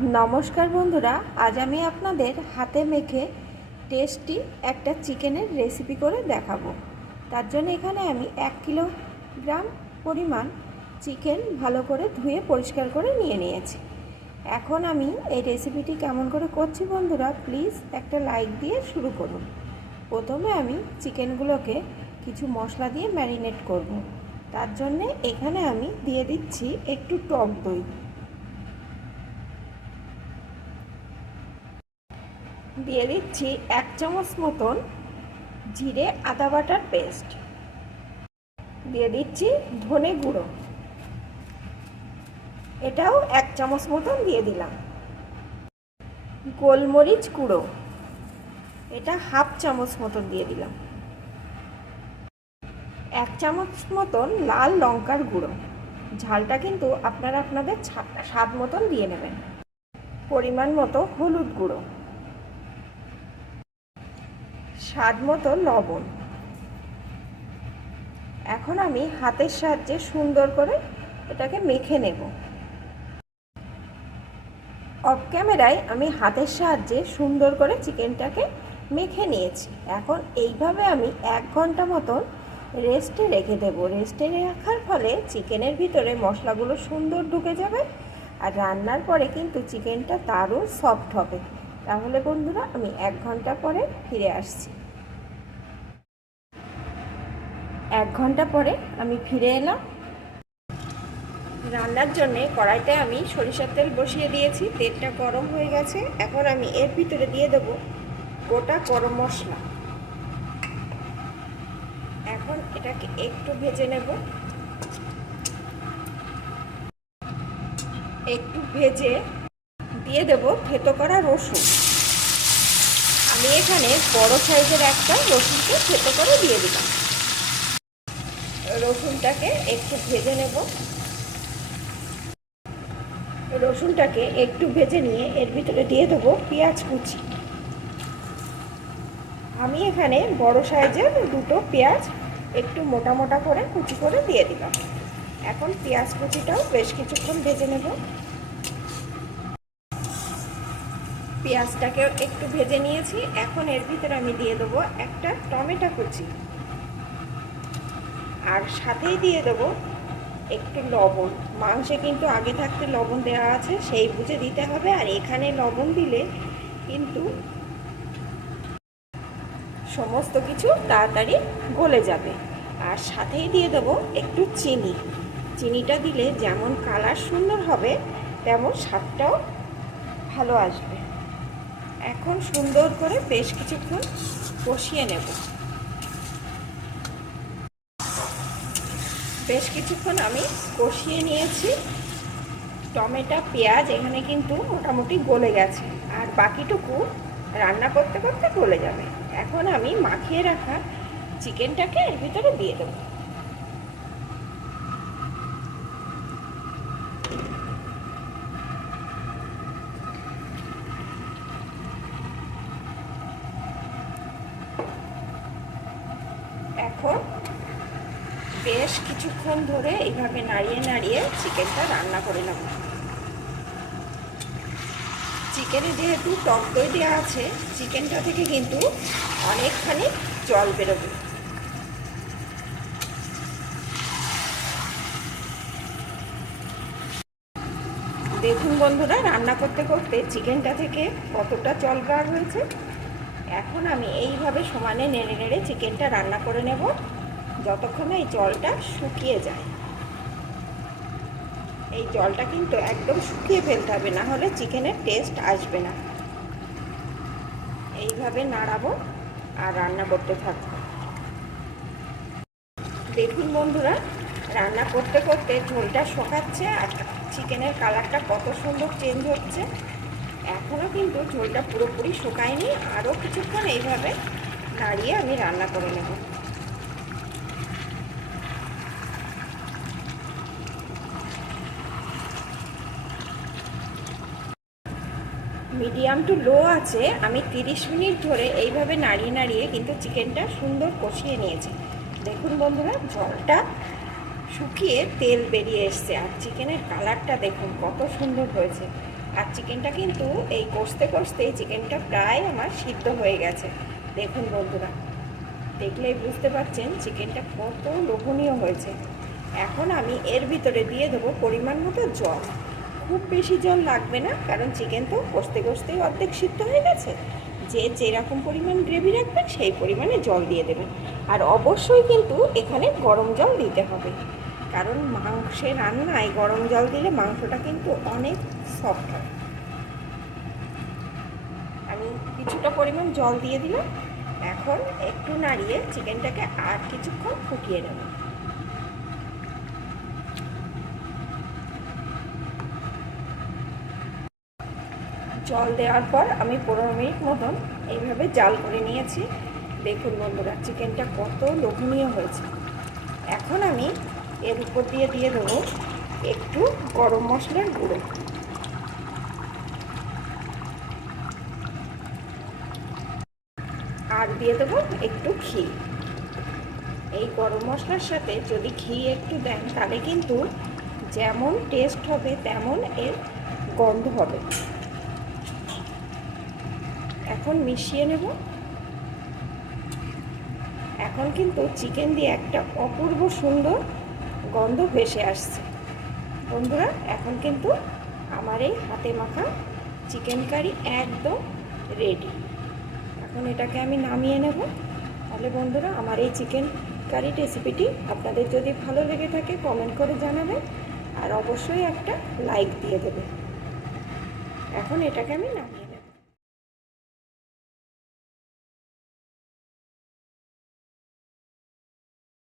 নমস্কার বন্ধুরা, আজ আমি আপনাদের হাতে মেখে টেস্টি একটা চিকেনের রেসিপি করে দেখাবো। তার জন্য এখানে আমি এক কিলোগ্রাম পরিমাণ চিকেন ভালো করে ধুয়ে পরিষ্কার করে নিয়ে নিয়েছি। এখন আমি এই রেসিপিটি কেমন করে করছি বন্ধুরা প্লিজ একটা লাইক দিয়ে শুরু করুন। প্রথমে আমি চিকেনগুলোকে কিছু মশলা দিয়ে ম্যারিনেট করব। তার জন্যে এখানে আমি দিয়ে দিচ্ছি একটু টক দই। দিয়ে দিচ্ছি এক চামচ মতন জিরে আদা বাটার পেস্ট। দিয়ে দিচ্ছি ধনে গুঁড়ো। এটাও এক চামচ মতন দিয়ে দিলাম। গোলমরিচ গুঁড়ো। এটা হাফ চামচ মতন দিয়ে দিলাম। এক চামচ মতন লাল লঙ্কার গুঁড়ো। ঝালটা কিন্তু আপনারা আপনাদের স্বাদ মতন দিয়ে নেবেন। পরিমাণ মতো হলুদ গুঁড়ো। স্বাদ মতো লবণ। এখন আমি হাতের সাহায্যে সুন্দর করে এটাকে মেখে নেব। অফ ক্যামেরায় আমি হাতের সাহায্যে সুন্দর করে চিকেনটাকে মেখে নিয়েছি। এখন এইভাবে আমি এক ঘণ্টা মতন রেস্টে রেখে দেব। রেস্টে রাখার ফলে চিকেনের ভিতরে মশলাগুলো সুন্দর ঢুকে যাবে আর রান্নার পরে কিন্তু চিকেনটা তারও সফট হবে। তাহলে বন্ধুরা, আমি এক ঘণ্টা পরে ফিরে আসছি। এক ঘণ্টা পরে আমি ফিরে এলাম। রান্নার জন্যে কড়াইতে আমি সরিষার তেল বসিয়ে দিয়েছি, তেলটা গরম হয়ে গেছে। এখন আমি এর ভিতরে দিয়ে দেব গোটা গরম মশলা। এখন এটাকে একটু ভেজে নেব। একটু ভেজে দিয়ে দেব থেতো করা রসুন। আমি এখানে বড় সাইজের একটা রসুনকে থেতো করে দিয়ে দিলাম। রসুনটাকে একটু ভেজে নেব। রসুনটাকে একটু ভেজে নিয়ে এর ভিতরে দিয়ে দেবো পেঁয়াজ কুচি। আমি এখানে বড় সাইজের দুটো পেঁয়াজ একটু মোটা মোটা করে কুচি করে দিয়ে দিলাম। এখন পেঁয়াজ কুচিটাও বেশ কিছুক্ষণ ভেজে নেব। পেঁয়াজটাকে একটু ভেজে নিয়েছি। এখন এর ভিতরে আমি দিয়ে দেবো একটা টমেটো কুচি। আর সাথেই দিয়ে দেবো একটু লবণ। মাংসে কিন্তু আগে থাকতে লবণ দেওয়া আছে, সেই বুঝে দিতে হবে। আর এখানে লবণ দিলে কিন্তু সমস্ত কিছু তাড়াতাড়ি গলে যাবে। আর সাথেই দিয়ে দেবো একটু চিনি। চিনিটা দিলে যেমন কালার সুন্দর হবে, তেমন স্বাদটাও ভালো আসবে। এখন সুন্দর করে বেশ কিছুক্ষণ কষিয়ে নেব। বেশ কিছুক্ষণ আমি কষিয়ে নিয়েছি। টমেটো, পেঁয়াজ এখানে কিন্তু মোটামুটি গলে গেছে। আর বাকিটুকু রান্না করতে করতে গলে যাবে। এখন আমি মাখিয়ে রাখা চিকেনটাকে এর ভিতরে দিয়ে দেবো এখন বেশ কিছুক্ষণ ধরে এইভাবে নাড়িয়ে নাড়িয়ে চিকেনটা রান্না করে নেব। চিকেনে যেহেতু টক দই দেওয়া আছে, চিকেনটা থেকে কিন্তু অনেকখানি জল বেরোবে। দেখুন বন্ধুরা, রান্না করতে করতে চিকেনটা থেকে কতটা জল বার হয়েছে। এখন আমি এইভাবে সমানে নেড়ে নেড়ে চিকেনটা রান্না করে নেব। যতক্ষণ এই জলটা শুকিয়ে যায়। এই জলটা কিন্তু একদম শুকিয়ে ফেলতে হবে, না হলে চিকেনের টেস্ট আসবে না। এইভাবে নাড়াবো আর রান্না করতে থাকব। দেখুন বন্ধুরা, রান্না করতে করতে ঝোলটা শোকাচ্ছে আর চিকেনের কালারটা কত সুন্দর চেঞ্জ হচ্ছে। এখনও কিন্তু ঝোলটা পুরোপুরি শুকায়নি আরও কিছুক্ষণ এইভাবে নাড়িয়ে আমি রান্না করে নেব। মিডিয়াম টু লো আছে, আমি তিরিশ মিনিট ধরে এইভাবে নাড়িয়ে নাড়িয়ে কিন্তু চিকেনটা সুন্দর কষিয়ে নিয়েছি। দেখুন বন্ধুরা, জলটা শুকিয়ে তেল বেরিয়ে এসছে, আর চিকেনের কালারটা দেখুন কত সুন্দর হয়েছে। আর চিকেনটা কিন্তু এই কষতে কষতে চিকেনটা প্রায় আমার সিদ্ধ হয়ে গেছে। দেখুন বন্ধুরা, দেখলেই বুঝতে পারছেন চিকেনটা কত লোভনীয় হয়েছে। এখন আমি এর ভিতরে দিয়ে দেবো পরিমাণ মতো জল। খুব বেশি জল লাগবে না, কারণ চিকেন তো কষতে কষতেই অর্ধেক সিদ্ধ হয়ে গেছে। যে যেরকম পরিমাণ গ্রেভি রাখবেন, সেই পরিমাণে জল দিয়ে দেবেন। আর অবশ্যই কিন্তু এখানে গরম জল দিতে হবে। কারণ মাংসের রান্নায় গরম জল দিলে মাংসটা কিন্তু অনেক সফট হয়। আমি কিছুটা পরিমাণ জল দিয়ে দিলাম। এখন একটু নাড়িয়ে চিকেনটাকে আর কিছুক্ষণ ফুটিয়ে নেব। জল দেওয়ার পর আমি পনেরো মিনিট মতন এইভাবে জাল করে নিয়েছি। দেখুন বন্ধুরা, চিকেনটা কত লোভনীয় হয়েছে। এখন আমি এর উপর দিয়ে দিয়ে দেবো একটু গরম মশলার গুঁড়ো। আর দিয়ে দেবো একটু ঘি। এই গরম মশলার সাথে যদি ঘি একটু দেন, তাহলে কিন্তু যেমন টেস্ট হবে, তেমন এর গন্ধ হবে। এখন মিশিয়ে নেব। এখন কিন্তু চিকেন দিয়ে একটা অপূর্ব সুন্দর গন্ধ ভেসে আসছে। বন্ধুরা, এখন কিন্তু আমার এই হাতে মাখা চিকেন কারি একদম রেডি এখন এটাকে আমি নামিয়ে নেব। তাহলে বন্ধুরা, আমার এই চিকেন কারি রেসিপিটি আপনাদের যদি ভালো লেগে থাকে কমেন্ট করে জানাবেন আর অবশ্যই একটা লাইক দিয়ে দেবে এখন এটাকে আমি নামিয়ে